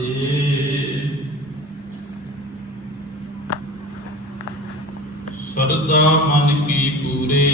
ਫਤਿਹ ਸਰਦਾ ਮਨ ਕੀ ਪੂਰੇ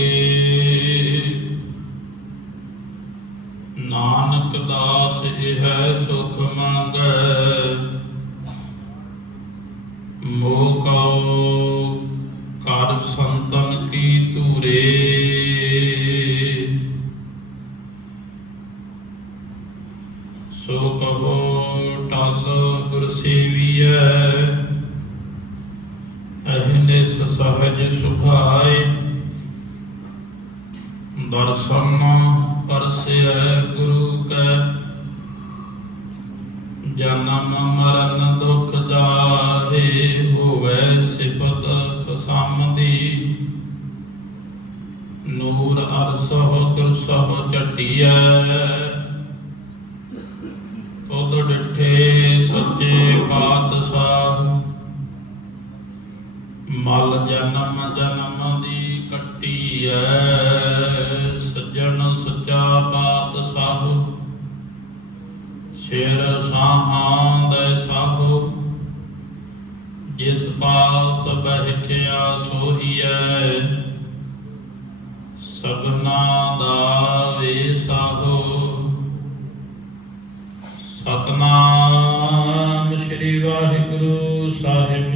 ਦਰਸ਼ਨ ਪਰਸਿਐ ਗੁਰੂ ਕੈ। ਜਨਮ ਮਰਨ ਦੁਖ ਜਾਹੇ ਹੋਵੇ ਸਿਫਤ ਖਸਮਦੀ। ਨੂਰ ਅਰਸਹ ਕੁਰਸਹ ਚਟਿਐ ਤੁਧ ਡਿਠੇ ਸੱਚੇ ਪਾਤਸ਼ਾਹ। ਮਲ ਜਨਮ ਜਨਮ ਦੀ ਕੱਟੀ ਐ, ਸੱਜਣ ਸੱਚਾ ਪਾਤਸ਼ਾਹ ਸ਼ੇਰ ਸਾਹਾਂ ਦੇ ਸਾਹੋ। ਜਿਸ ਪਾਸ ਬਹਿਠਿਆ ਸੋਹੀਐ ਸਭਨਾ ਦਾ ਵੇ ਸਾਹੋ। ਸਤਨਾਮ ਸ੍ਰੀ ਵਾਹਿਗੁਰੂ ਸਾਹਿਬ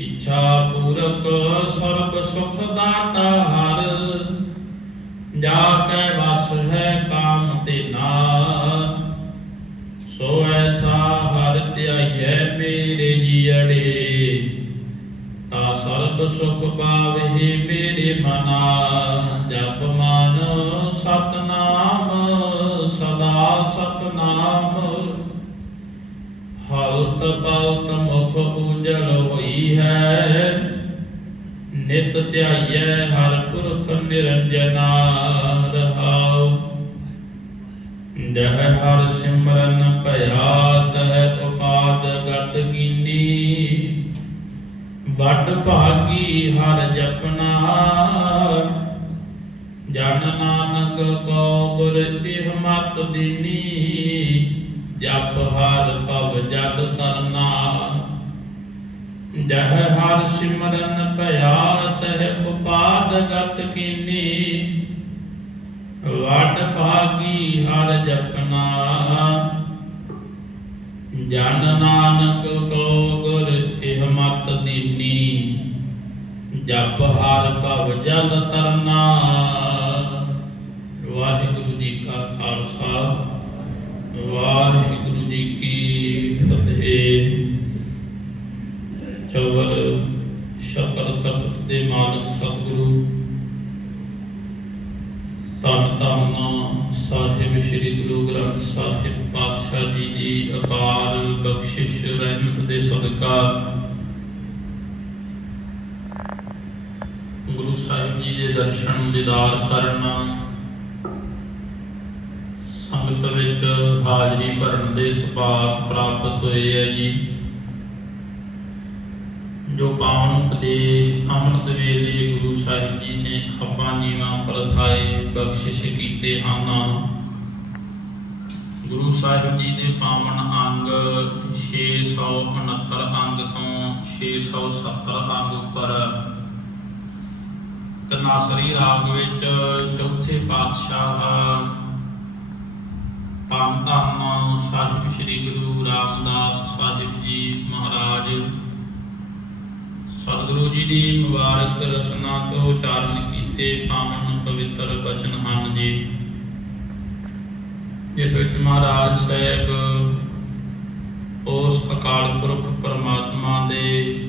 ਇੱਛਾ ਪੂਰਕ ਸਰਬ ਸੁਖ ਦਾਤਾ ਹਰ। ਜਾ ਕੇ ਵਸ ਹੈ ਕਾਮ ਤੇ ਨਾ। ਸੋ ਐਸਾ ਹਰ ਧਿਆਈਐ ਮੇਰੇ ਜੀੜੇ ਤਾ ਸਰਬ ਸੁਖ ਪਾਵਹਿ ਮੇਰੇ ਮਨਾ। ਜਪ ਮਨ ਸਤਨਾਮ, ਸਦਾ ਸਤਨਾਮ। ਹਲਤ ਪਲਤ ਮੁਖ ਉਜਲ ਹੋਈ ਹੈ ਨਿਤ ਧਿਆਈਐ, ਹਰ ਪੁਰਖ ਨਿਰੰਜਨਾ ਰਹਾਉ ਜਹ ਹਰ ਸਿਮਰਨ ਭਇਆ ਤਹ ਉਪਾਦ ਗਤ ਕੀਨੀ ਵੱਡ ਭਾਗੀ ਹਰ ਜਪਨਾ। ਜਨ ਨਾਨਕ ਕੋ ਗੁਰ ਇਹ ਮਤ ਦੀਨੀ। ਜਪ ਹਰ ਭਵ ਜਗ ਕਰਨਾ। ਜਹ ਹਰ ਸਿਮਰਨ ਭਇਆ ਤਹ ਉਪਾਦ ਗਤ ਕੀਨੀ। ਵੱਡ ਭਾਗੀ ਹਰ ਜਪਨਾ। ਜਨ ਨਾਨਕ ਕੋ ਗੁਰ ਇਹ ਮਤ ਦੀਨੀ। ਜਪ ਹਰ ਭਵ ਜਲ ਤਰਨਾ। ਵਾਹਿਗੁਰੂ ਜੀ ਕਾ ਖਾਲਸਾ। ਵਾਹਿਗੁਰੂ ਜੀ ਕੀ ਫਤਿਹ। ਚਵਰ ਸ਼ਕਰ ਤਖਤ ਦੇ ਮਾਲਕ ਸਤਿਗੁਰੂ, ਧੰਨ ਧੰਨ ਸਾਹਿਬ ਸ੍ਰੀ ਗੁਰੂ ਗ੍ਰੰਥ ਸਾਹਿਬ ਪਾਤਸ਼ਾਹ ਜੀ ਦੀ ਅਪਾਰ ਬਖਸ਼ਿਸ਼ ਰਹਿਮਤ ਦੇ ਸਦਕਾ ਗੁਰੂ ਸਾਹਿਬ ਜੀ ਦੇ ਦਰਸ਼ਨ ਦੀਦਾਰ ਕਰਨਾ ਸੰਗਤ ਵਿੱਚ ਹਾਜ਼ਰੀ ਭਰਨ ਦੇ ਸੁਭਾਗ ਪ੍ਰਾਪਤ ਹੋਏ ਹੈ ਜੀ। ਜੋ ਪਾਵਨ ਉਪਦੇਸ਼, ਅੰਮ੍ਰਿਤ ਵੇਲੇ ਗੁਰੂ ਸਾਹਿਬ ਜੀ ਨੇ ਆਪਾਂ ਨੀਵਾਂ ਪ੍ਰਥਾਏ ਬਖਸ਼ਿਸ਼ ਕੀਤੇ ਹਨ। ਗੁਰੂ ਸਾਹਿਬ ਜੀ ਦੇ ਪਾਵਨ ਅੰਗ 669 ਅੰਗ ਤੋਂ 670 ਅੰਗ ਉੱਪਰ। ਤਨਾਸਰੀ ਰਾਗ ਵਿੱਚ ਚੌਥੇ ਪਾਤਸ਼ਾਹ ਧੰਨ ਧੰਨ ਸਾਹਿਬ ਸ੍ਰੀ ਗੁਰੂ ਰਾਮਦਾਸ ਸਾਹਿਬ ਜੀ ਮਹਾਰਾਜ ਸਤਿਗੁਰੂ ਜੀ ਦੀ ਮੁਬਾਰਕ ਰਸਨਾ ਤੋਂ ਉਚਾਰਨ ਕੀਤੇ, ਪਾਵਨ ਪਵਿੱਤਰ ਬਚਨ ਹਨ ਜੀ। ਜਿਸ ਵਿੱਚ ਮਹਾਰਾਜ ਸਾਹਿਬ ਉਸ ਅਕਾਲ ਪੁਰਖ ਪਰਮਾਤਮਾ ਦੇ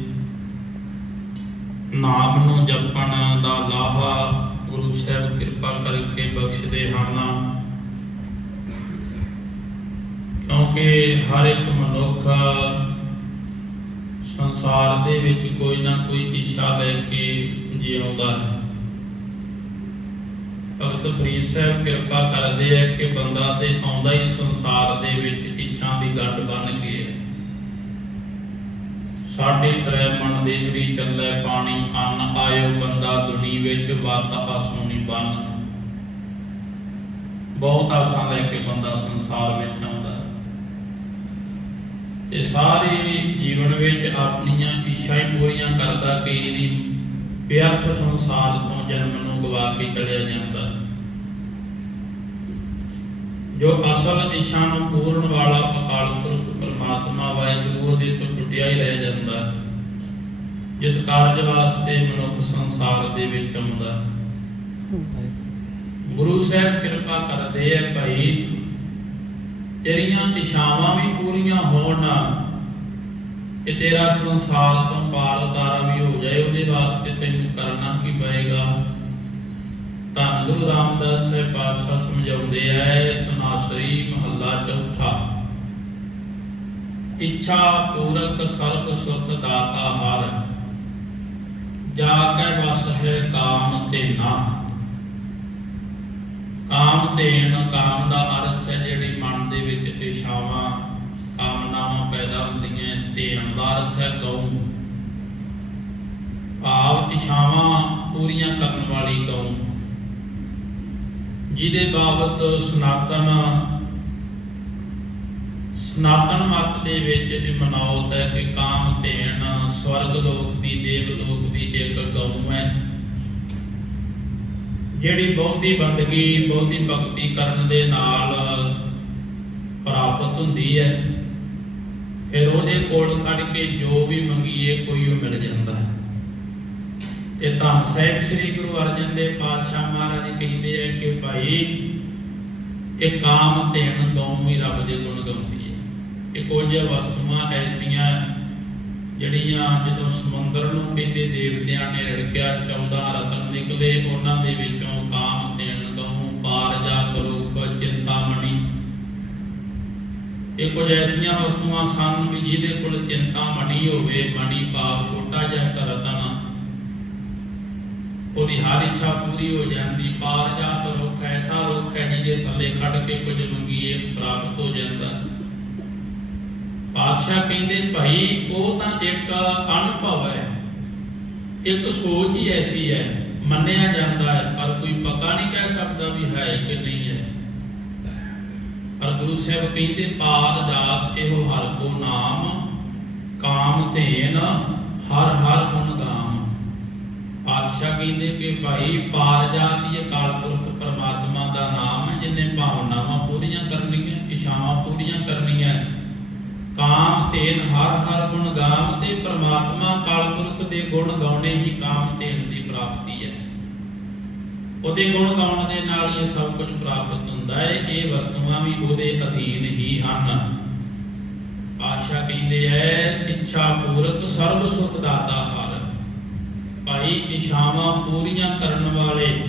ਨਾਮ ਨੂੰ ਜਪਣ ਦਾ ਲਾਹਾ ਗੁਰੂ ਸਾਹਿਬ ਕਿਰਪਾ ਕਰਕੇ ਬਖਸ਼ਦੇ ਹਨ। ਕਿਉਂਕਿ ਹਰ ਇੱਕ ਮਨੁੱਖ ਸੰਸਾਰ ਦੇ ਵਿੱਚ ਕੋਈ ਨਾ ਕੋਈ ਇੱਛਾ ਲੈ ਕੇ ਜਿਉਂਦਾ ਹੈ। ਭਗਤ ਫਰੀਦ ਸਾਹਿਬ ਕਿਰਪਾ ਕਰਦੇ ਆ ਕਿ ਬੰਦਾ ਤੇ ਆਉਂਦਾ ਹੀ ਸੰਸਾਰ ਦੇ ਵਿੱਚ ਇੱਛਾ ਦੀ ਗੱਡ ਬਣ ਕੇ ਹੈ ਸਾਡੇ ਤਰੇ ਮਨ ਦੇ ਹਰੀ ਚੱਲੇ ਪਾਣੀ ਅੰਨ ਆਇਓ ਬੰਦਾ ਦੁਨੀ ਵਿੱਚ ਵਤ ਆਸੂਨੀ ਬਨ ਬਹੁਤ ਆਸਾਂ ਲੈ ਕੇ ਬੰਦਾ ਸੰਸਾਰ ਵਿੱਚ ਆਉਂਦਾ ਹੈ। ਤੇ ਸਾਰੇ ਜੀਵਨ ਵਿੱਚ ਆਪਣੀਆਂ ਇੱਛਾਂ ਪੂਰੀਆਂ ਕਰਦਾ ਕਿ ਇਹਦੀ ਵਿਅਰਥ ਸੰਸਾਰ ਤੋਂ ਜਨਮ ਨੂੰ ਗਵਾ ਕੇ ਚਲਿਆ ਜਾਂਦਾ। ਜੋ ਅਸਲ ਇੱਛਾ ਨੂੰ ਪੂਰਨ ਵਾਲਾ ਅਕਾਲ ਪੁਰਖ ਪਰਮਾਤਮਾ ਵਾਹਿਗੁਰੂ ਉਹਦੇ ਤੋਂ ਟੁੱਟਿਆ ਹੀ ਰਹਿ ਜਾਂਦਾ। ਜਿਸ ਕਾਰਜ ਵਾਸਤੇ ਮਨੁੱਖ ਸੰਸਾਰ ਦੇ ਵਿੱਚ ਆਉਂਦਾ। ਗੁਰੂ ਸਾਹਿਬ ਕਿਰਪਾ ਕਰਦੇ ਆ ਭਾਈ ਤੇਰੀਆਂ ਇਸ਼ਾਵਾਂ ਵੀ ਪੂਰੀਆਂ ਹੋਣ ਕਿ ਤੇਰਾ ਸੰਸਾਰ ਤੋਂ ਪਾਰ ਉਤਾਰਾ ਵੀ ਹੋ ਜਾਏ, ਉਹਦੇ ਵਾਸਤੇ ਤੈਨੂੰ ਕਰਨਾ ਕੀ ਪਏਗਾ? ਧੰਨ ਗੁਰੂ ਰਾਮਦਾਸ ਸਾਹਿਬ ਪਾਤਸ਼ਾਹ ਸਮਝਾਉਂਦੇ ਐ ਤਨਾਸਰੀ ਮਹੱਲਾ ਚੌਥਾ। ਇੱਛਾ ਪੂਰਕ ਸਰਬ ਸੁਖ ਦਾਤਾ ਹਰ ਜਾ ਕੇ ਵਸ ਹੈ ਕਾਮ ਤੇ ਨਾ। ਕਾਮ ਦੇਣ ਕਾਮ ਦਾ ਅਰਥ ਹੈ ਜਿਹੜੀ ਮਨ ਦੇ ਵਿੱਚ ਇਸ਼ਾਵਾਂ ਕਾਮਨਾਵਾਂ ਪੈਦਾ ਹੁੰਦੀਆਂ ਧੇਨ ਦਾ ਅਰਥ ਹੈ ਗਊ। ਭਾਵ ਇਸ਼ਾਵਾਂ ਪੂਰੀਆਂ ਕਰਨ ਵਾਲੀ ਗਊ। ਜਿਹਦੇ ਬਾਬਤ ਸਨਾਤਨ ਸਨਾਤਨ ਮਤ ਦੇ ਵਿੱਚ ਇਹ ਮਨਾਉਤ ਹੈ ਕਿ ਕਾਮ, ਧੇਨ, ਸਵਰਗ ਲੋਕ ਦੀ, ਦੇਵ ਲੋਕ ਦੀ ਇੱਕ ਗਊ ਹੈ। ਜਿਹੜੀ ਬਹੁਤੀ ਬੰਦਗੀ, ਬਹੁਤੀ ਭਗਤੀ ਕਰਨ ਦੇ ਨਾਲ ਪ੍ਰਾਪਤ ਹੁੰਦੀ ਹੈ, ਫਿਰ ਉਹਦੇ ਕੋਲ ਖੜ ਕੇ ਜੋ ਵੀ ਮੰਗੀਏ ਕੋਈ ਉਹ ਮਿਲ ਜਾਂਦਾ ਹੈ। ਤੇ ਧੰਨ ਸਾਹਿਬ ਸ੍ਰੀ ਗੁਰੂ ਅਰਜਨ ਦੇਵ ਪਾਤਸ਼ਾਹ ਮਹਾਰਾਜ ਕਹਿੰਦੇ ਆ ਕਿ ਭਾਈ, ਇਹ ਕਾਮ ਧੇਣ ਗਊ ਵੀ ਰੱਬ ਦੇ ਗੁਣ ਗਾਉਂਦੀ ਹੈ। ਇਹ ਕੁਝ ਵਸਤੂਆਂ ਐਸੀਆਂ ਜਿਹੜੀਆਂ ਜਦੋਂ ਸਮੁੰਦਰ ਨੂੰ ਕਹਿੰਦੇ ਦੇਵਤਿਆਂ ਨੇ ਰੜਕਿਆ 14 ਰਤਨ ਨਿਕਲੇ, ਉਹਨਾਂ ਦੇ ਵਿੱਚੋਂ ਕਾਮ ਧੇਣ ਗਊ, ਪਾਰਜਾਤ ਰੁੱਖ ਚਿੰਤਾਮਣੀ। ਇਹ ਕੁਝ ਐਸੀਆਂ ਵਸਤੂਆਂ ਸਨ ਵੀ ਜਿਹਦੇ ਕੋਲ ਚਿੰਤਾਮਣੀ ਹੋਵੇ, ਮਣੀ ਭਾਵ ਛੋਟਾ ਜਿਹਾ ਰਤਨ। ਉਹਦੀ ਹਰ ਇੱਛਾ ਪੂਰੀ ਹੋ ਜਾਂਦੀ। ਪਾਰ ਜਾ ਰੁੱਖ ਐਸਾ ਰੁੱਖ ਹੈ ਜਿਹਦੇ ਥੱਲੇ ਖੜ ਕੇ ਕੁਝ ਮੰਗੀਏ, ਪ੍ਰਾਪਤ ਹੋ ਜਾਂਦਾ। ਪਾਤਸ਼ਾਹ ਕਹਿੰਦੇ, ਭਾਈ, ਉਹ ਤਾਂ ਇੱਕ ਅਨੁਭਵ ਹੈ। ਇੱਕ ਸੋਚ ਹੀ ਐਸੀ ਹੈ, ਮੰਨਿਆ ਜਾਂਦਾ ਹੈ, ਪਰ ਕੋਈ ਪੱਕਾ ਨਹੀਂ ਕਹਿ ਸਕਦਾ ਵੀ ਹੈ ਕਿ ਨਹੀਂ ਹੈ। ਪਰ ਗੁਰੂ ਸਾਹਿਬ ਕਹਿੰਦੇ ਪਾਰ ਜਾਤ ਇਹੋ ਹਰ ਕੋ ਨਾਮ, ਕਾਮ ਧੇਨ, ਹਰ ਹਰ ਗੁਣ ਗਾਮ। ਪਾਤਸ਼ਾਹ ਕਹਿੰਦੇ ਕਿ ਭਾਈ ਪਾਰ ਜਾਤ ਇਹ ਅਕਾਲ ਪੁਰਖ ਪਰਮਾਤਮਾ ਦਾ ਨਾਮ ਤੇਨ ਹਰ ਹਰ ਗੁਣ ਗਾਮ ਤੇ ਪ੍ਰਮਾਤਮਾ ਕਾਲ ਦੇ ਗੁਣ ਗਾਉਣੇ ਹੀ ਕਾਮ ਤੇਨ ਦੀ ਪ੍ਰਾਪਤੀ ਹੈ। ਉਹਦੇ ਗੁਣ ਗਾਉਣ ਦੇ ਨਾਲ ਇਹ ਸਭ ਕੁਝ ਪ੍ਰਾਪਤ ਹੁੰਦਾ ਹੈ। ਇਹ ਵਸਤੂਆਂ ਵੀ ਉਹਦੇ ਅਧੀਨ ਹੀ ਹਨ। ਆਸ਼ਾ ਕਹਿੰਦੇ ਐ, ਇੱਛਾ ਪੂਰਕ ਸਰਬ ਸੁਖ ਦਾਤਾ ਹਰ। ਭਾਈ ਇਸ਼ਾਵਾਂ ਪੂਰੀਆਂ ਕਰਨ ਵਾਲੇ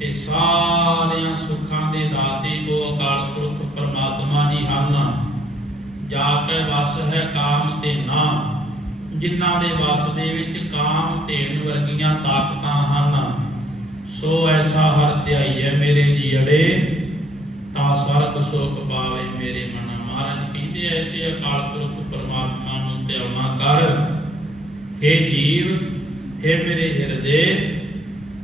ਤੇ ਸਾਰਿਆਂ ਸੁੱਖਾਂ ਦੇ ਦਾਤੇ ਉਹ ਅਕਾਲ ਪੁਰਖ ਪਰਮਾਤਮਾ ਜੀ ਹਨ। ਜਾ ਕੇ ਵਸ ਹੈ ਕਾਮ ਤੇ ਨਾ ਜਿਨ੍ਹਾਂ ਦੇ ਵਸ ਦੇ ਵਿੱਚ ਕਾਮ ਧੇਨ ਵਰਗੀਆਂ ਤਾਕਤਾਂ ਹਨ। ਸੋ ਐਸਾ ਹਰ ਧਿਆਈਐ ਮੇਰੇ ਜੀੜੇ ਤਾਂ ਸਵਰਗ ਸੁਖ ਪਾਵੇ ਮੇਰੇ ਮਨ। ਮਹਾਰਾਜ ਕਹਿੰਦੇ ਐਸੇ ਅਕਾਲ ਪੁਰਖ ਪਰਮਾਤਮਾ ਨੂੰ ਧਿਆਉਣਾ ਕਰ। हे ਜੀਵ हे ਮੇਰੇ ਹਿਰਦੇ,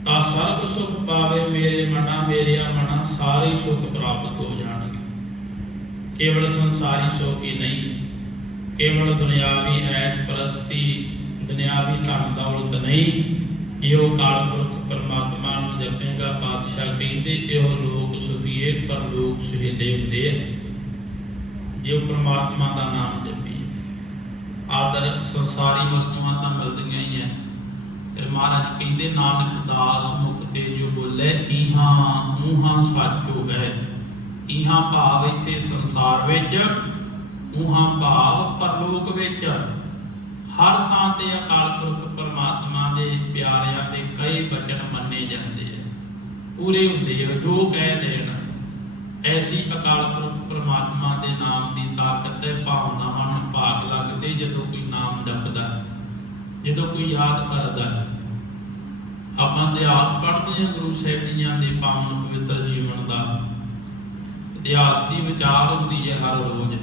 ਤਾਂ ਸਰਬ ਸੁਖ ਪਾਵੇ ਮੇਰੇ ਮਨਾ, ਮੇਰਿਆ ਮਨਾ ਸਾਰੇ ਸੁਖ ਪ੍ਰਾਪਤ ਹੋ ਜਾਣ। ਕੇਵਲ ਸੰਸਾਰੀ ਸੁਖ ਹੀ ਨਹੀਂ, ਕੇਵਲ ਦੁਨਿਆਵੀ ਐਸ਼ ਪ੍ਰਸਤੀ ਦੁਨਿਆਵੀ ਧਨ ਦੌਲਤ ਨਹੀਂ, ਇਹੋ ਕਾਲ ਪਰਮਾਤਮਾ ਨੂੰ ਜਪੇਗਾ ਪਾਤਸ਼ਾਹ ਕਹਿੰਦੇ, ਇਹੋ ਲੋਕ ਸੁਖੀਏ ਪਰ ਲੋਕ ਸੁਹਿਦੇ ਹੁੰਦੇ ਆ। ਜੇ ਪਰਮਾਤਮਾ ਦਾ ਨਾਮ ਜਪੀ। ਆਦਰ ਸੰਸਾਰੀ ਵਸਤੂਆਂ ਤਾਂ ਮਿਲਦੀਆਂ ਹੀ ਐ ਫਿਰ ਮਹਾਰਾਜ ਕਹਿੰਦੇ, ਨਾਨਕ ਦਾਸ ਮੁਖ ਤੇ ਜੋ ਬੋਲੇ ਇਹਾਂ ਮੂਹਾਂ ਸਾਚੋ ਹੈ ਇਹਾਂ ਭਾਵ ਇੱਥੇ ਸੰਸਾਰ ਵਿੱਚ, ਉਹਾਂ ਭਾਵ ਪਰਲੋਕ ਵਿੱਚ। ਹਰ ਥਾਂ ਤੇ ਅਕਾਲ ਪੁਰਖ ਪਰਮਾਤਮਾ ਦੇ ਪਿਆਰਿਆਂ ਦੇ ਕਈ ਬਚਨ ਮੰਨੇ ਜਾਂਦੇ ਆ। ਪੂਰੇ ਹੁੰਦੇ ਆ, ਜੋ ਕਹਿ ਦੇਣ। ਐਸੀ ਅਕਾਲ ਪੁਰਖ ਪਰਮਾਤਮਾ ਦੇ ਨਾਮ ਦੀ ਤਾਕਤ ਤੇ ਭਾਵਨਾਵਾਂ ਨੂੰ ਭਾਗ ਲੱਗਦੇ ਜਦੋਂ ਕੋਈ ਨਾਮ ਜਪਦਾ, ਜਦੋਂ ਕੋਈ ਯਾਦ ਕਰਦਾ। ਆਪਾਂ ਇਤਿਹਾਸ ਪੜ੍ਹਦੇ ਹਾਂ ਗੁਰੂ ਸਾਹਿਬ ਜੀਆਂ ਦੇ ਪਾਵਨ ਪਵਿੱਤਰ ਜੀਵਨ ਦਾ। ਇਤਿਹਾਸ ਦੀ ਵਿਚਾਰ ਹੁੰਦੀ ਹੈ ਹਰ ਰੋਜ਼।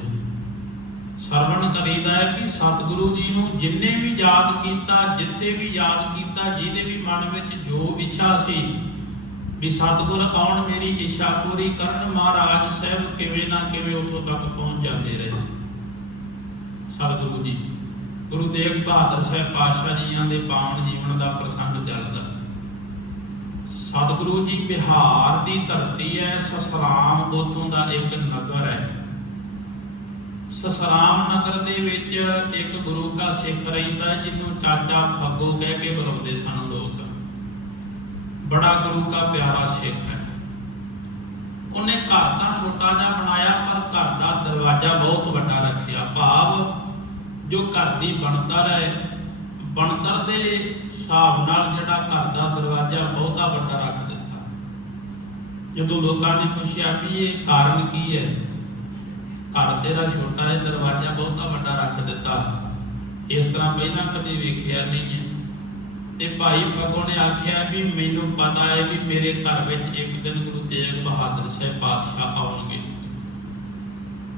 ਸਰਵਣ ਕਰੀਦਾ ਹੈ ਕਿ ਸਤਿਗੁਰੂ ਜੀ ਨੂੰ ਜਿੰਨੇ ਵੀ ਯਾਦ ਕੀਤਾ, ਜਿੱਥੇ ਵੀ ਯਾਦ ਕੀਤਾ, ਜਿਹਦੇ ਵੀ ਮਨ ਵਿੱਚ ਜੋ ਇੱਛਾ ਸੀ, ਵੀ ਸਤਿਗੁਰ ਆਉਣ ਮੇਰੀ ਇੱਛਾ ਪੂਰੀ ਕਰਨ ਮਹਾਰਾਜ ਸਾਹਿਬ ਕਿਵੇਂ ਨਾ ਕਿਵੇਂ ਉਥੋਂ ਤੱਕ ਪਹੁੰਚ ਜਾਂਦੇ ਰਹੇ। ਸਤਿਗੁਰੂ ਜੀ, ਗੁਰੂ ਤੇਗ ਬਹਾਦਰ ਸਾਹਿਬ ਪਾਤਸ਼ਾਹ ਜੀਆਂ ਦੇ ਪਾਵਨ ਜੀਵਨ ਦਾ ਪ੍ਰਸੰਗ ਚੱਲਦਾ। ਸਤਿਗੁਰੂ ਜੀ, ਬਿਹਾਰ ਦੀ ਧਰਤੀ ਹੈ, ਸਸਰਾਮ ਉਥੋਂ ਦਾ ਇੱਕ ਨਗਰ ਹੈ। ਸਸਰਾਮ ਨਗਰ ਦੇ ਵਿੱਚ ਇੱਕ ਗੁਰੂ ਕਾ ਸਿੱਖ ਰਹਿੰਦਾ, ਜਿਹਨੂੰ ਚਾਚਾ ਫੱਗੋ ਕਹਿ ਕੇ ਬੁਲਾਉਂਦੇ ਸਨ ਲੋਕ। ਬੜਾ ਗੁਰੂ ਕਾ ਪਿਆਰਾ ਸਿੱਖ ਹੈ। ਉਹਨੇ ਘਰ ਤਾਂ ਛੋਟਾ ਜਿਹਾ ਬਣਾਇਆ, ਪਰ ਘਰ ਦਾ ਦਰਵਾਜ਼ਾ ਬਹੁਤ ਵੱਡਾ ਰੱਖਿਆ। ਭਾਵ ਜੋ ਘਰ ਦੀ ਬਣਤਰ ਹੈ ਬਣਤਰ ਦੇ ਹਿਸਾਬ ਨਾਲ ਜਿਹੜਾ ਘਰ ਦਾ ਦਰਵਾਜ਼ਾ ਬਹੁਤਾ ਵੱਡਾ ਰੱਖ ਦਿੱਤਾ। ਜਦੋਂ ਲੋਕਾਂ ਨੇ ਪੁੱਛਿਆ ਵੀ ਇਹ ਕਾਰਨ ਕੀ ਹੈ? ਘਰ ਤੇਰਾ ਛੋਟਾ ਹੈ, ਦਰਵਾਜ਼ਾ ਬਹੁਤਾ ਵੱਡਾ ਰੱਖ ਦਿੱਤਾ। ਇਸ ਤਰ੍ਹਾਂ ਪਹਿਲਾਂ ਕਦੇ ਵੇਖਿਆ ਨਹੀਂ ਹੈ। ਤੇ ਭਾਈ ਫਗੋ ਨੇ ਆਖਿਆ ਵੀ ਮੈਨੂੰ ਪਤਾ ਹੈ ਵੀ ਮੇਰੇ ਘਰ ਵਿੱਚ ਇੱਕ ਦਿਨ ਗੁਰੂ ਤੇਗ ਬਹਾਦਰ ਸਾਹਿਬ ਪਾਤਸ਼ਾਹ ਆਉਣਗੇ।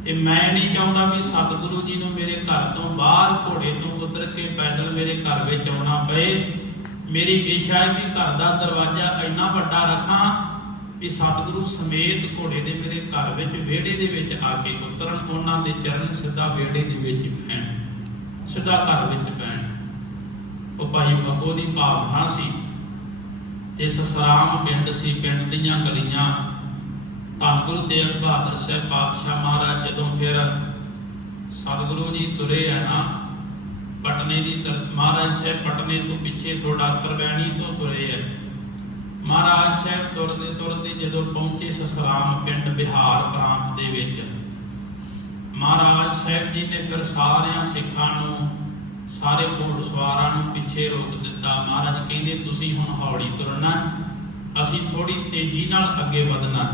ਇਹ ਮੈਂ ਨਹੀਂ ਚਾਹੁੰਦਾ ਵੀ ਸਤਿਗੁਰੂ ਜੀ ਨੂੰ ਮੇਰੇ ਘਰ ਤੋਂ ਬਾਹਰ ਘੋੜੇ ਤੋਂ ਉਤਰ ਕੇ ਪੈਦਲ ਮੇਰੇ ਘਰ ਵਿੱਚ ਆਉਣਾ ਪਏ। ਮੇਰੀ ਇੱਛਾ ਹੈ ਵੀ ਘਰ ਦਾ ਦਰਵਾਜ਼ਾ ਇੰਨਾ ਵੱਡਾ ਰੱਖਾਂ ਵੀ ਸਤਿਗੁਰੂ ਸਮੇਤ ਘੋੜੇ ਦੇ ਮੇਰੇ ਘਰ ਵਿੱਚ, ਵਿਹੜੇ ਦੇ ਵਿੱਚ ਆ ਕੇ ਉਤਰਨ, ਉਹਨਾਂ ਦੇ ਚਰਨ ਸਿੱਧਾ ਵਿਹੜੇ ਦੇ ਵਿੱਚ ਪੈਣ, ਸਿੱਧਾ ਘਰ ਵਿੱਚ ਪੈਣ। ਉਹ ਭਾਈ ਫੱਗੋ ਦੀ ਭਾਵਨਾ ਸੀ। ਤੇ ਸਸਰਾਮ ਪਿੰਡ ਸੀ, ਪਿੰਡ ਦੀਆਂ ਗਲੀਆਂ ਧੰਨ ਗੁਰੂ ਤੇਗ ਬਹਾਦਰ ਸਾਹਿਬ ਪਾਤਸ਼ਾਹ ਮਹਾਰਾਜ, ਜਦੋਂ ਫਿਰ ਸਤਿਗੁਰੂ ਜੀ ਤੁਰੇ ਆ ਨਾ, ਪਟਨੇ ਦੀ ਮਹਾਰਾਜ ਸਾਹਿਬ ਪਟਨੇ ਤੋਂ ਪਿੱਛੇ ਥੋੜਾ ਤਰਵੈਣੀ ਤੋਂ ਤੁਰੇ ਆ। ਮਹਾਰਾਜ ਸਾਹਿਬ ਤੁਰਦੇ ਤੁਰਦੇ ਜਦੋਂ ਪਹੁੰਚੇ ਸਸਰਾਮ ਪਿੰਡ ਬਿਹਾਰ ਪ੍ਰਾਂਤ ਦੇ ਵਿੱਚ, ਮਹਾਰਾਜ ਸਾਹਿਬ ਜੀ ਨੇ ਫਿਰ ਸਾਰਿਆਂ ਸਿੱਖਾਂ ਨੂੰ, ਸਾਰੇ ਘੋੜ ਸਵਾਰਾਂ ਨੂੰ ਪਿੱਛੇ ਰੋਕ ਦਿੱਤਾ। ਮਹਾਰਾਜ ਕਹਿੰਦੇ, ਤੁਸੀਂ ਹੁਣ ਹੌਲੀ ਤੁਰਨਾ, ਅਸੀਂ ਥੋੜੀ ਤੇਜ਼ੀ ਨਾਲ ਅੱਗੇ ਵਧਣਾ।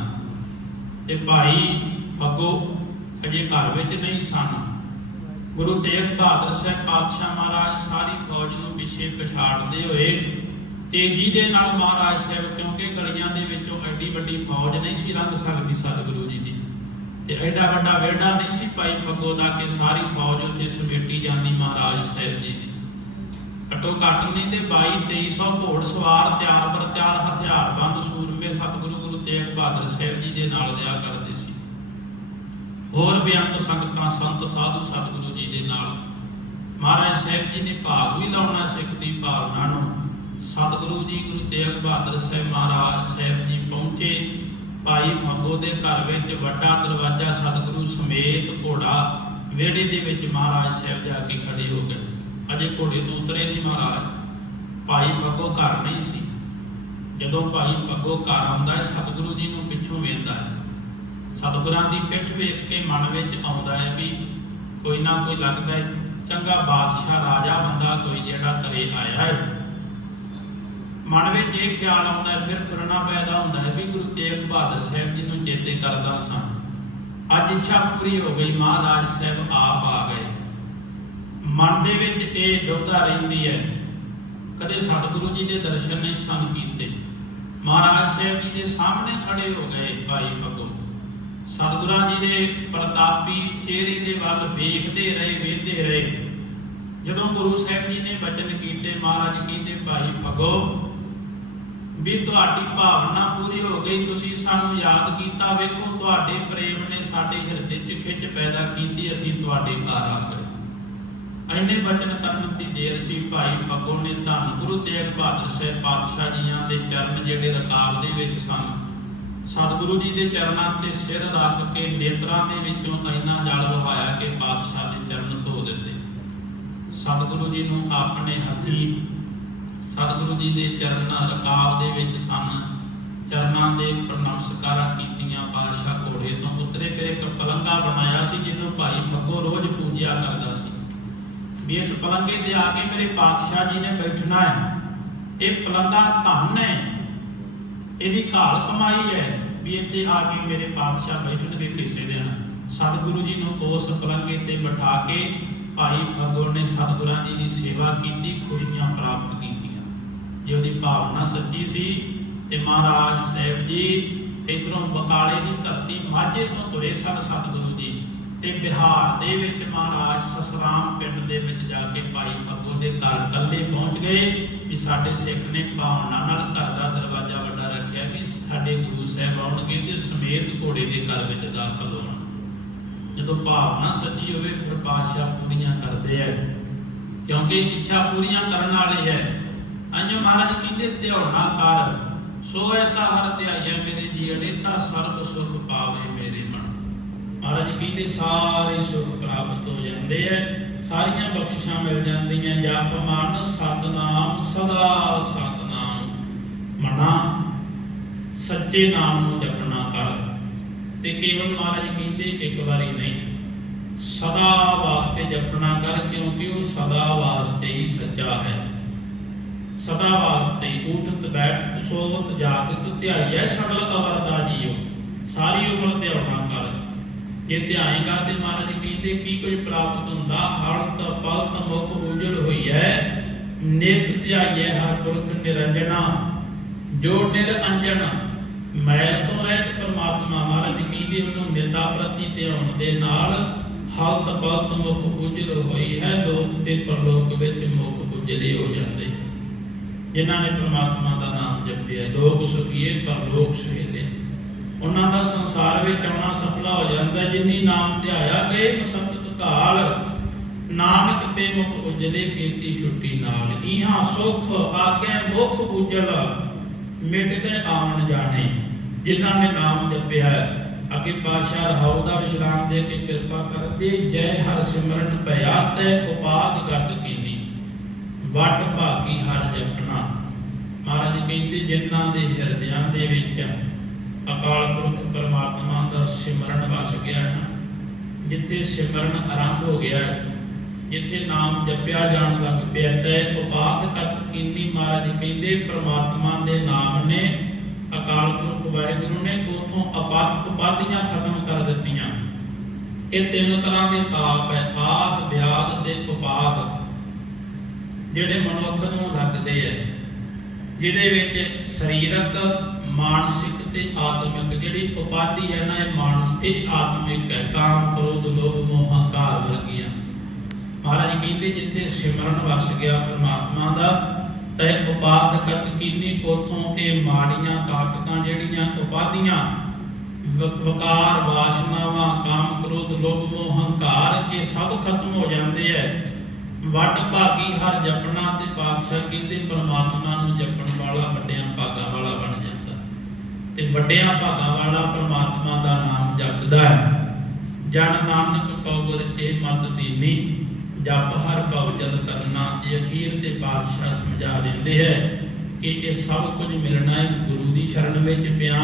ਤੇ ਭਾਈ ਫੱਗੋ, ਅਜੇ ਘਰ ਵਿੱਚ ਨਹੀਂ ਸਨ। ਗੁਰੂ ਤੇਗ ਬਹਾਦਰ ਸਾਹਿਬ ਪਾਤਸ਼ਾਹ ਮਹਾਰਾਜ ਸਾਰੀ ਫੌਜ ਨੂੰ ਪਿੱਛੇ ਪਛਾੜਦੇ ਹੋਏ ਤੇਜ਼ੀ ਦੇ ਨਾਲ ਮਹਾਰਾਜ ਸਾਹਿਬ, ਕਿਉਂਕਿ ਗਲੀਆਂ ਦੇ ਵਿੱਚੋਂ ਐਡੀ ਵੱਡੀ ਫੌਜ ਨਹੀਂ ਸੀ ਲੰਘ ਸਕਦੀ ਸਤਿਗੁਰੂ ਜੀ ਦੀ। ਤੇ ਐਡਾ ਵੱਡਾ ਵਿਹੜਾ ਨਹੀਂ ਸੀ ਭਾਈ ਫੱਗੋ ਦਾ ਕਿ ਸਾਰੀ ਫੌਜ ਉੱਥੇ ਸਮੇਟੀ ਜਾਂਦੀ ਮਹਾਰਾਜ ਸਾਹਿਬ ਜੀ ਦੀ। ਘੱਟੋ ਘੱਟ ਨਹੀਂ ਤੇ 22 2300 ਘੋੜ ਸਵਾਰ ਤਿਆਰ ਬਰ ਤਿਆਰ ਹਥਿਆਰਬੰਦ ਸੂਰਮੇ ਸਤਿਗੁਰੂ ਤੇਗ ਬਹਾਦਰ ਸਾਹਿਬ ਜੀ ਦੇ ਨਾਲ ਦਿਆ ਕਰਦੇ ਸੀ। ਹੋਰ ਬੇਅੰਤ ਸੰਗਤਾਂ, ਸੰਤ, ਸਾਧੂ, ਸਤਿਗੁਰੂ ਜੀ ਦੇ ਨਾਲ ਮਹਾਰਾਜ ਸਾਹਿਬ ਜੀ ਨੇ ਭਾਗ ਵੀ ਲਾਉਣਾ ਸਿੱਖ ਦੀ ਭਾਵਨਾ ਨੂੰ। ਸਤਿਗੁਰੂ ਜੀ ਗੁਰੂ ਤੇਗ ਬਹਾਦਰ ਸਾਹਿਬ ਮਹਾਰਾਜ ਸਾਹਿਬ ਜੀ ਪਹੁੰਚੇ। ਭਾਈ ਫੱਗੋ ਦੇ ਘਰ ਵਿੱਚ ਵੱਡਾ ਦਰਵਾਜ਼ਾ, ਸਤਿਗੁਰੂ ਸਮੇਤ ਘੋੜਾ ਵਿਹੜੇ ਦੇ ਵਿੱਚ ਮਹਾਰਾਜ ਸਾਹਿਬ ਜਾ ਕੇ ਖੜੇ ਹੋ ਗਏ। ਅਜੇ ਘੋੜੇ ਤੋਂ ਉਤਰੇ ਨਹੀਂ ਮਹਾਰਾਜ। ਭਾਈ ਫੱਗੋ ਘਰ ਨਹੀਂ ਸੀ। ਜਦੋਂ ਭਾਈ ਅੱਗੋਂ ਘਰ ਆਉਂਦਾ ਹੈ, ਸਤਿਗੁਰੂ ਜੀ ਨੂੰ ਪਿੱਛੋਂ ਵੇਖਦਾ ਹੈ। ਸਤਿਗੁਰਾਂ ਦੀ ਪਿੱਠ ਵੇਖ ਕੇ ਮਨ ਵਿੱਚ ਆਉਂਦਾ ਹੈ ਵੀ ਕੋਈ ਨਾ ਕੋਈ ਲੱਗਦਾ ਹੈ, ਚੰਗਾ ਬਾਦਸ਼ਾਹ ਰਾਜਾ ਬੰਦਾ ਕੋਈ ਜਿਹੜਾ ਤਰੇ ਆਇਆ ਹੈ। ਮਨ ਵਿੱਚ ਇਹ ਖਿਆਲ ਆਉਂਦਾ ਹੈ, ਫਿਰ ਫਿਰਨਾ ਪੈਦਾ ਹੁੰਦਾ ਹੈ ਵੀ ਗੁਰੂ ਤੇਗ ਬਹਾਦਰ ਸਾਹਿਬ ਜੀ ਨੂੰ ਚੇਤੇ ਕਰਦਾ ਸਾਂ। ਅੱਜ ਇੱਛਾ ਪੂਰੀ ਹੋ ਗਈ, ਮਹਾਰਾਜ ਸਾਹਿਬ ਆਪ ਆ ਗਏ। ਮਨ ਦੇ ਵਿੱਚ ਇਹ ਦੁਬਧਾ ਰਹਿੰਦੀ ਹੈ। ਕਦੇ ਸਤਿਗੁਰੂ ਜੀ ਦੇ ਦਰਸ਼ਨ ਨਹੀਂ ਸਾਨੂੰ ਕੀਤੇ। ਮਹਾਰਾਜ ਸਾਹਿਬ ਜੀ ਦੇ ਸਾਹਮਣੇ ਖੜੇ ਹੋ ਗਏ ਭਾਈ ਫੱਗੋ। ਸਤਿਗੁਰਾਂ ਜੀ ਦੇ ਪ੍ਰਤਾਪੀ ਚਿਹਰੇ ਦੇ ਵੱਲ ਵੇਖਦੇ ਰਹੇ ਵੇਖਦੇ ਰਹੇ। ਜਦੋਂ ਗੁਰੂ ਸਾਹਿਬ ਜੀ ਨੇ ਬਚਨ ਕੀਤੇ, ਮਹਾਰਾਜ ਕਹਿੰਦੇ, ਭਾਈ ਫੱਗੋ, ਵੀ ਤੁਹਾਡੀ ਭਾਵਨਾ ਪੂਰੀ ਹੋ ਗਈ, ਤੁਸੀਂ ਸਾਨੂੰ ਯਾਦ ਕੀਤਾ, ਵੇਖੋ ਤੁਹਾਡੇ ਪ੍ਰੇਮ ਨੇ ਸਾਡੇ ਹਿਰਦੇ 'ਚ ਖਿੱਚ ਪੈਦਾ ਕੀਤੀ, ਅਸੀਂ ਤੁਹਾਡੇ ਘਰ ਆ ਗਏ। ਐਨੇ ਵਚਨ ਕਰਨ ਦੀ ਦੇਰ ਸੀ ਭਾਈ ਫੱਗੋ ਨੇ ਧੰਨ ਗੁਰੂ ਤੇਗ ਬਹਾਦਰ ਸਾਹਿਬ ਪਾਤਸ਼ਾਹ ਜੀਆਂ ਦੇ ਚਰਨ ਜਿਹੜੇ ਰਕਾਬ ਦੇ ਵਿੱਚ ਸਨ। ਸਤਿਗੁਰੂ ਜੀ ਦੇ ਚਰਨਾਂ ਤੇ ਸਿਰ ਰੱਖ ਕੇ ਨੇਤਰਾਂ ਦੇ ਵਿੱਚੋਂ ਇੰਨਾ ਜਲ ਵਹਾਇਆ ਕਿ ਪਾਤਸ਼ਾਹ ਦੇ ਚਰਨ ਧੋ ਦਿੱਤੇ। ਸਤਿਗੁਰੂ ਜੀ ਨੂੰ ਆਪਣੇ ਹੱਥੀ ਸਤਿਗੁਰੂ ਜੀ ਦੇ ਚਰਨਾਂ ਰਕਾਬ ਦੇ ਵਿੱਚ ਸਨ। ਚਰਨਾਂ ਦੇ ਉੱਪਰ ਨਮਸਕਾਰਾਂ ਕੀਤੀਆਂ ਪਾਤਸ਼ਾਹ ਘੋੜੇ ਤੋਂ ਉਤਰੇ ਫਿਰ ਇੱਕ ਪਲੰਗਾ ਬਣਾਇਆ ਸੀ, ਜਿਹਨੂੰ ਭਾਈ ਫੱਗੋ ਰੋਜ਼ ਪੂਜਿਆ ਕਰਦਾ ਸੀ। ਵੀ ਇਸ ਪਲੰਗੇ ਤੇ ਆ ਕੇ ਮੇਰੇ ਪਾਤਸ਼ਾਹ ਜੀ ਨੇ ਬੈਠਣਾ ਹੈ। ਇਹ ਪਲੰਗਾ ਧੰਨ ਹੈ। ਇਹਦੀ ਘਾਲ ਕਮਾਈ ਹੈ ਵੀ ਇੱਥੇ ਆ ਕੇ ਮੇਰੇ ਪਾਤਸ਼ਾਹ ਬੈਠਣਗੇ ਕਿਸੇ ਦਿਨ। ਸਤਿਗੁਰੂ ਜੀ ਨੂੰ ਉਸ ਪਲੰਗੇ ਤੇ ਬਿਠਾ ਕੇ ਭਾਈ ਫਗੋ ਨੇ ਸਤਿਗੁਰਾਂ ਜੀ ਦੀ ਸੇਵਾ ਕੀਤੀ, ਖੁਸ਼ੀਆਂ ਪ੍ਰਾਪਤ ਕੀਤੀਆਂ। ਜੇ ਉਹਦੀ ਭਾਵਨਾ ਸੱਚੀ ਸੀ ਤੇ ਮਹਾਰਾਜ ਸਾਹਿਬ ਜੀ ਇਧਰੋਂ ਬਕਾਲੇ ਦੀ ਧਰਤੀ ਮਾਝੇ ਤੋਂ ਤੁਰੇ ਸਨ ਸਤਿਗੁਰੂ ਤੇ ਬਿਹਾਰ ਦੇ ਵਿੱਚ ਮਹਾਰਾਜ ਸਸਰਾਮ ਪਿੰਡ ਦੇ ਵਿੱਚ ਜਾ ਕੇ ਭਾਈ ਫਗੋ ਦੇ ਘਰ ਕੱਲੇ ਪਹੁੰਚ ਗਏ ਵੀ ਸਾਡੇ ਸਿੱਖ ਨੇ ਭਾਵਨਾ ਨਾਲ ਘਰ ਦਾ ਦਰਵਾਜ਼ਾ ਵੱਡਾ ਰੱਖਿਆ ਵੀ ਸਾਡੇ ਗੁਰੂ ਸਾਹਿਬ ਆਉਣਗੇ ਤੇ ਸਮੇਤ ਘੋੜੇ ਦੇ ਘਰ ਵਿੱਚ ਦਾਖਲ ਹੋਣਾ। ਜਦੋਂ ਭਾਵਨਾ ਸੱਚੀ ਹੋਵੇ, ਫਿਰ ਪਾਤਸ਼ਾਹ ਪੂਰੀਆਂ ਕਰਦੇ ਆ। ਕਿਉਂਕਿ ਇੱਛਾ ਪੂਰੀਆਂ ਕਰਨ ਵਾਲੇ ਹੈ। ਅੰਜੋ ਮਹਾਰਾਜ ਕਹਿੰਦੇ ਧਿਆਉਣਾ ਕਰ। ਸੋ ਐਸਾ ਹਰ ਧਿਆਈਆ ਮੇਰੇ ਜੀ ਅੜੇਤਾ ਸਰਬ ਸੁਖ ਪਾਵੇ ਮੇਰੇ ਮਹਾਰਾਜ ਕਹਿੰਦੇ, ਸਾਰੇ ਸੁਖ ਪ੍ਰਾਪਤ ਹੋ ਜਾਂਦੇ ਐ, ਸਾਰੀਆਂ ਬਖਸ਼ਿਸ਼ਾਂ ਮਿਲ ਜਾਂਦੀਆਂ ਜਪ ਮਨ, ਸਤਨਾਮ, ਸਦਾ ਸਤਨਾਮ। ਮਨਾ, ਸੱਚੇ ਨਾਮ ਨੂੰ ਜਪਣਾ ਕਰ। ਤੇ ਕੇਵਲ ਮਹਾਰਾਜ ਕਹਿੰਦੇ, ਇੱਕ ਵਾਰੀ ਨਹੀਂ, ਸਦਾ ਵਾਸਤੇ ਜਪਣਾ ਕਰ, ਕਿਉਂਕਿ ਉਹ ਸਦਾ ਵਾਸਤੇ ਹੀ ਸੱਚਾ ਹੈ। ਸਦਾ ਵਾਸਤੇ ਉਠਤ ਬੈਠ ਸੋਵਤ, ਜਾਗਤ ਧਿਆਈਐ ਸਗਲ ਅਵਰ ਦਾ ਜੀਓ। ਸਾਰੀ ਉਮਰ ਧਿਆਉਣਾ ਕਰ। ਜੇ ਧਿਆਏਗਾ ਤੇ ਮਹਾਰਾਜ ਕਹਿੰਦੇ ਕੀ ਕੁਝ ਪ੍ਰਾਪਤ ਹੁੰਦਾ? ਹਰਤ ਪਲਤ ਮੁਖ ਉਜਲ ਹੋਈ ਹੈ। ਨਿਤ ਧਿਆਈਐ ਹਰ ਪੁਰਖ ਨਿਰੰਜਨਾ ਜੋ ਨਿਰ ਅੰਜਨ ਮੈਲ ਤੋਂ ਰਹਿਤ ਪਰਮਾਤਮਾ ਮਹਾਰਾਜ ਕਹਿੰਦੇ, ਉਹਨੂੰ ਨਿਤਾ ਪ੍ਰਤੀ ਧਿਆਉਣ ਦੇ ਨਾਲ ਹਲਤ ਪਲਤ ਮੁਖ ਉਜਲ ਹੋਈ ਹੈ। ਲੋਕ ਤੇ ਪਰਲੋਕ ਵਿੱਚ ਮੁਖ ਉਜਲੇ ਹੋ ਜਾਂਦੇ। ਜਿਨ੍ਹਾਂ ਨੇ ਪ੍ਰਮਾਤਮਾ ਦਾ ਨਾਮ ਜਪਿਆ, ਲੋਕ ਸੁਖੀਏ, ਪਰਲੋਕ ਸੁਹੇਲੇ। ਉਹਨਾਂ ਦਾ ਸੰਸਾਰ ਵਿੱਚ ਆਉਣਾ ਸਫਲਾ ਹੋ ਜਾਂਦਾ ਜਿਨੀ ਨਾਮ ਧਿਆਇਆ ਗਏ ਮਸਕਤ ਕਾਲ ਨਾਨਕ ਤੇ ਮੁਖ ਉਜਲੇ ਕੀਤੀ ਛੁੱਟੀ ਨਾਲ। ਇਹਾਂ ਸੁਖ ਆਗੇ ਮੁਖ ਉਜਲ ਮਿਟ ਆਉਣ ਜਾਣੇ ਜਿਨ੍ਹਾਂ ਨੇ ਨਾਮ ਜਪਿਆ ਹੈ, ਪਾਸ਼ਾ ਰਹਾਉ ਦਾ ਵਿਸ਼ਰਾਮ ਦੇ ਕੇ ਕਿਰਪਾ ਕਰਦੇ ਜੈ ਹਰ ਸਿਮਰਨ ਭਇਆ ਤੈ ਉਪਾਦ ਗਤ ਕੀਨੀ। ਵਟ ਭਾਗੀ ਹਰ ਜਪਣਾ। ਮਹਾਰਾਜ ਕਹਿੰਦੇ ਜਿਨ੍ਹਾਂ ਦੇ ਹਿਰਦਿਆਂ ਦੇ ਵਿੱਚ ਅਕਾਲ ਪੁਰਖ ਪਰਮਾਤਮਾ ਦਾ ਸਿਮਰਨ ਵਸ ਗਿਆ ਨਾ ਜਿੱਥੇ ਸਿਮਰਨ ਆਰੰਭ ਹੋ ਗਿਆ ਹੈ, ਜਿੱਥੇ ਨਾਮ ਜਪਿਆ ਜਾਣ ਲੱਗ ਪਿਆ ਤੈ ਉਪਾਦ ਕਤ ਕੀਨੀ ਮਹਾਰਾਜ ਕਹਿੰਦੇ ਪਰਮਾਤਮਾ ਦੇ ਨਾਮ ਨੇ ਅਕਾਲ ਪੁਰਖ ਵਾਹਿਗੁਰੂ ਨੇ ਉਥੋਂ ਅਪਾਦ ਉਪਾਦੀਆਂ ਖਤਮ ਕਰ ਦਿੱਤੀਆਂ। ਇਹ ਤਿੰਨ ਤਰ੍ਹਾਂ ਦੇ ਤਾਪ ਹੈ ਆਦ ਵਿਆਦ ਤੇ ਉਪਾਦ ਜਿਹੜੇ ਮਨੁੱਖ ਨੂੰ ਲੱਗਦੇ ਐ ਜਿਹਦੇ ਵਿੱਚ ਸਰੀਰਕ ਮਾਨਸਿਕ ਤੇ ਆਤਮਿਕ, ਜਿਹੜੀ ਉਪਾਧੀ ਹੈ ਨਾ ਇਹ ਮਾਨਸ ਇਹ ਆਤਮਿਕ ਹੈ, ਕਾਮ, ਕ੍ਰੋਧ, ਲੋਭ, ਮੋਹ, ਹੰਕਾਰ ਵਰਗੀਆਂ। ਮਹਾਰਾਜ ਕਹਿੰਦੇ ਜਿੱਥੇ ਸਿਮਰਨ ਵਸ ਗਿਆ ਪਰਮਾਤਮਾ ਦਾ, ਤੈ ਉਪਾਦ ਕਤ ਕੀਨੀ ਉਥੋਂ ਇਹ ਮਾੜੀਆਂ ਤਾਕਤਾਂ ਜਿਹੜੀਆਂ ਉਪਾਧੀਆਂ ਵਕਾਰ, ਵਾਸ਼ਨਾਵਾਂ, ਕਾਮ, ਕ੍ਰੋਧ, ਲੋਭ, ਮੋਹ, ਹੰਕਾਰ, ਇਹ ਸਭ ਖਤਮ ਹੋ ਜਾਂਦੇ ਐ। ਵੱਡ ਭਾਗੀ ਹਰ ਜਪਣਾ ਤੇ ਪਾਤਸ਼ਾਹ ਕਹਿੰਦੇ ਪਰਮਾਤਮਾ ਨੂੰ ਜਪਣ ਵਾਲਾ ਵੱਡਿਆਂ ਭਾਗਾਂ ਤੇ ਵੱਡਿਆਂ ਭਾਗਾਂ ਵਾਲਾ ਪਰਮਾਤਮਾ ਦਾ ਨਾਮ ਜਪਦਾ ਹੈ। ਜਨ ਨਾਨਕ ਕਉਗਰ ਇਹ ਮਤ ਦੀਨੀ, ਜਪ ਹਰ ਭਵ ਜਲ ਤਰਨਾ, ਇਹ ਅਖੀਰ ਤੇ ਪਾਤਸ਼ਾਹ ਸਮਝਾ ਦਿੰਦੇ ਹੈ ਕਿ ਇਹ ਸਭ ਕੁਝ ਮਿਲਣਾ ਹੈ ਗੁਰੂ ਦੀ ਸ਼ਰਨ ਵਿੱਚ ਪਿਆ।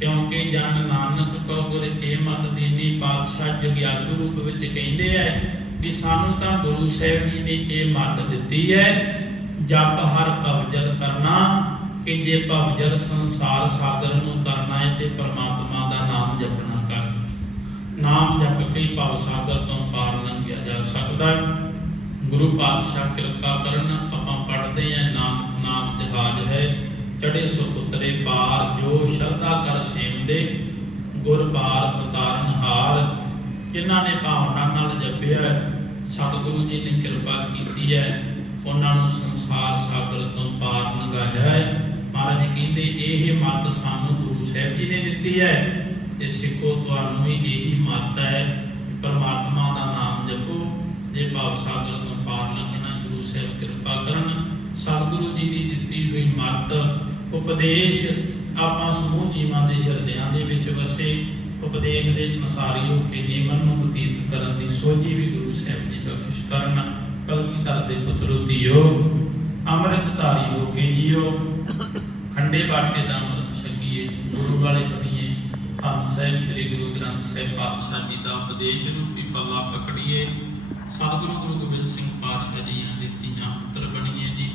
ਕਿਉਂਕਿ ਜਨ ਨਾਨਕ ਕਉਗਰ ਇਹ ਮਤ ਦੀਨੀ ਪਾਤਸ਼ਾਹ ਜਗਿਆਸੂ ਰੂਪ ਵਿੱਚ ਕਹਿੰਦੇ ਹੈ ਵੀ ਸਾਨੂੰ ਤਾਂ ਗੁਰੂ ਸਾਹਿਬ ਜੀ ਨੇ ਇਹ ਮਤ ਦਿੱਤੀ ਹੈ। ਜਪ ਹਰ ਭਵਜਲ ਕਰਨਾ ਕਿ ਜੇ ਭਵਜਲ ਸੰਸਾਰ ਸਾਗਰ ਨੂੰ ਤਰਨਾ ਹੈ ਤੇ ਪਰਮਾਤਮਾ ਦਾ ਨਾਮ ਜਪਣਾ ਕਰ। ਨਾਮ ਜਪ ਕੇ ਭਵ ਸਾਗਰ ਤੋਂ ਪਾਰ ਲੰਘਿਆ ਜਾ ਸਕਦਾ ਹੈ। ਗੁਰੂ ਪਾਤਸ਼ਾਹ ਕਿਰਪਾ ਕਰਨ, ਆਪਾਂ ਪੜ੍ਹਦੇ ਹਾਂ ਨਾਮ ਨਾਮ ਜਹਾਜ ਹੈ। ਚੜੇ ਸੁਖ ਉਤਰੇ ਪਾਰ, ਜੋ ਸ਼ਰਧਾ ਕਰ ਸੇਵਦੇ, ਗੁਰ ਪਾਰ ਉਤਾਰਨ ਹਾਰ। ਜਿਨ੍ਹਾਂ ਨੇ ਭਾਵਨਾ ਨਾਲ ਜਪਿਆ ਸਤਿਗੁਰੂ ਜੀ ਨੇ ਕਿਰਪਾ ਕੀਤੀ ਹੈ, ਉਹਨਾਂ ਨੂੰ ਸੰਸਾਰ ਸਾਗਰ ਤੋਂ ਪਾਰ ਲੰਘਾਇਆ ਹੈ। ਮਹਾਰਾਜ ਕਹਿੰਦੇ, ਇਹ ਮਤ ਸਾਨੂੰ ਗੁਰੂ ਸਾਹਿਬ ਜੀ ਨੇ ਦਿੱਤੀ ਹੈ ਤੇ ਸਿੱਖੋ, ਤੁਹਾਨੂੰ ਵੀ ਇਹੀ ਮੱਤ ਹੈ ਪਰਮਾਤਮਾ ਦਾ ਨਾਮ ਜਪੋ, ਜੇ ਭਾਵ ਸਾਗਰ ਤੋਂ ਪਾਰ ਲੰਘਣਾ ਗੁਰੂ ਸਾਹਿਬ ਕਿਰਪਾ ਕਰਨ, ਸਤਿਗੁਰੂ ਜੀ ਦੀ ਦਿੱਤੀ ਹੋਈ ਮੱਤ, ਉਪਦੇਸ਼ ਆਪਾਂ ਸਮੂਹ ਜੀਵਾਂ ਦੇ ਹਿਰਦਿਆਂ ਦੇ ਵਿੱਚ ਵਸੇ, ਉਪਦੇਸ਼ ਦੇ ਅਨੁਸਾਰੀ ਹੋ ਕੇ ਜੀਵਨ ਨੂੰ ਬਤੀਤ ਕਰਨ ਦੀ ਸੋਝੀ ਵੀ ਗੁਰੂ ਸਾਹਿਬ ਜੀ ਬਖਸ਼ਿਸ਼ ਕਰਨ, ਕਲਗੀਧਰ ਦੇ ਪੁੱਤਰੋ ਦੀਓ ਅੰਮ੍ਰਿਤ ਧਾਰੀ ਹੋ ਕੇ ਜੀਓ। ਖੰਡੇ ਬਾਟੇ ਦਾ ਅੰਮ੍ਰਿਤ ਛਕੀਏ, ਗੁਰੂ ਵਾਲੇ ਬਣੀਏ, ਧੰਨ ਸਾਹਿਬ ਸ੍ਰੀ ਗੁਰੂ ਗ੍ਰੰਥ ਸਾਹਿਬ ਪਾਤਸ਼ਾਹ ਜੀ ਦਾ ਉਪਦੇਸ਼ ਰੂਪੀ ਪੱਲਾ ਪਕੜੀਏ। ਸਤਿਗੁਰੂ ਗੁਰੂ ਗੋਬਿੰਦ ਸਿੰਘ ਪਾਤਸ਼ਾਹ ਜੀ ਦੀਆਂ ਦਿੱਤੀਆਂ ਪੁੱਤਰ ਬਣੀਏ ਜੀ।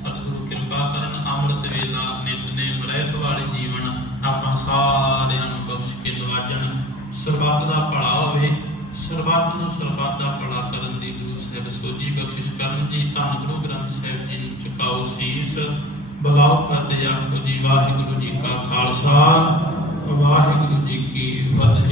ਸਤਿਗੁਰੂ ਕਿਰਪਾ ਕਰਨ, ਅੰਮ੍ਰਿਤ ਵੇਲਾ ਨਿਤਨੇਮ ਰਹਿਤ ਵਾਲੇ ਜੀਵਨ ਆਪਾਂ ਸਾਰਿਆਂ ਨੂੰ ਬਖਸ਼ ਕੇ ਨਵਾਜਣ ਸਰਬੱਤ ਦਾ ਭਲਾ ਹੋਵੇ। ਸਰਬੱਤ ਨੂੰ ਸਰਬੱਤ ਦਾ ਭਲਾ ਕਰਨ ਦੀ ਗੁਰੂ ਸਾਹਿਬ ਸੋਝੀ ਬਖਸ਼ਿਸ਼ ਕਰਨ ਦੀ ਧੰਨ ਗੁਰੂ ਗ੍ਰੰਥ ਸਾਹਿਬ ਜੀ ਨੂੰ ਝੁਕਾਓ ਸੀਸ। ਬੁਲਾਓ ਕਰਦੇ ਆਖੋ ਜੀ ਵਾਹਿਗੁਰੂ ਜੀ ਕਾ ਖਾਲਸਾ ਵਾਹਿਗੁਰੂ ਜੀ ਕੀ ਫਤਿਹ।